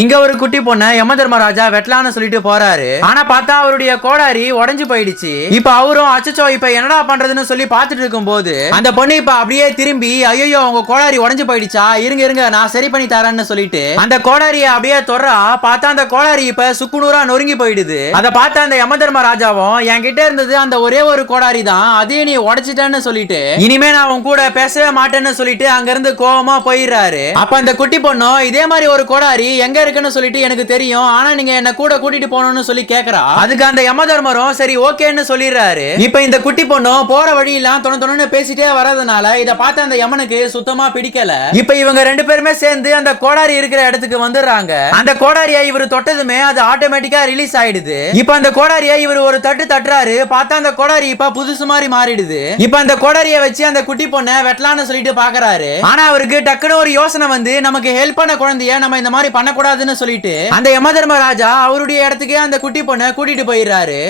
இங்க ஒரு குட்டி பொண்ண யம தர்மராஜா வெட்டலான்னு சொல்லிட்டு போறாரு. ஆனா பார்த்தா அவருடைய கோடாரி உடைஞ்சு போயிடுச்சு. இப்ப அவரும் அச்சச்சோ இப்ப என்னடா பண்றதுன்னு சொல்லி பாத்துட்டு இருக்கும் போது அந்த பொண்ணு இப்ப அப்படியே திரும்பி ஐயோ உங்க கோடாரி உடைஞ்சு போயிடுச்சா, இருங்க இருங்க நான் சரி பண்ணி தரேன்னு சொல்லிட்டு அந்த கோடாரியை அப்படியே தொடுறா. பார்த்தா அந்த கோடாரி இப்ப சுக்குநூறா நொறுங்கி போயிடுது. அதை பார்த்த அந்த யம தர்மராஜாவும் என்கிட்ட இருந்தது அந்த ஒரே ஒரு கோடாரி தான், அதையே நீ உடைச்சிட்டேன்னு சொல்லிட்டு இனிமே நான் உன் கூட பேசவே மாட்டேன்னு சொல்லிட்டு அங்க இருந்து கோவமா போயிடுறாரு. அப்ப அந்த குட்டி பொண்ணும் இதே மாதிரி ஒரு கோடாரி எங்க இருக்குன்னு சொல்லிட்டு எனக்கு தெரியும், ஆனா நீங்க என்ன கூட கூட்டிட்டு போகணும்னு சொல்லி கேக்குறா. அதுக்கு அந்த யம தர்மரும் சரி ஓகேன்னு சொல்லிடுறாரு. இப்ப இந்த குட்டி பொண்ணும் போற வழியெல்லாம் தொண பேசிட்டே வரதுனால இத பார்த்த அந்த யமனுக்கு சுத்தமா பிடிக்கல. இப்ப இவங்க ரெண்டு பேருமே சேர்ந்து அந்த கோடாரி இருக்கிற இடத்துக்கு வந்துடுறாங்க. அந்த கோடாரியை இவர் தொட்டதுமே அது ஆட்டோமேட்டிக்கா ரிலீஸ் ஆயிடுது. இப்ப அந்த கோடாரியை இவர் ஒரு தட்டு தட்டுறாரு. பார்த்தா அந்த கோடாரி இப்ப புதுசு மாதிரி மாறிடுது. இப்ப அந்த கோடாரியை வச்சு அந்த குட்டி பொண்ணை வெட்டலான்னு சொல்லிட்டு பாக்குறாரு. ஆனா அவருக்கு டக்குனு ஒரு யோசனை வந்து நமக்கு ஹெல்ப் பண்ண குழந்தைய நம்ம இந்த மாதிரி பண்ணக்கூடாதுன்னு சொல்லிட்டு அந்த யம தர்மராஜா அவருடைய இடத்துக்கு அந்த குட்டி பொண்ணை கூட்டிட்டு போயிடுறாரு.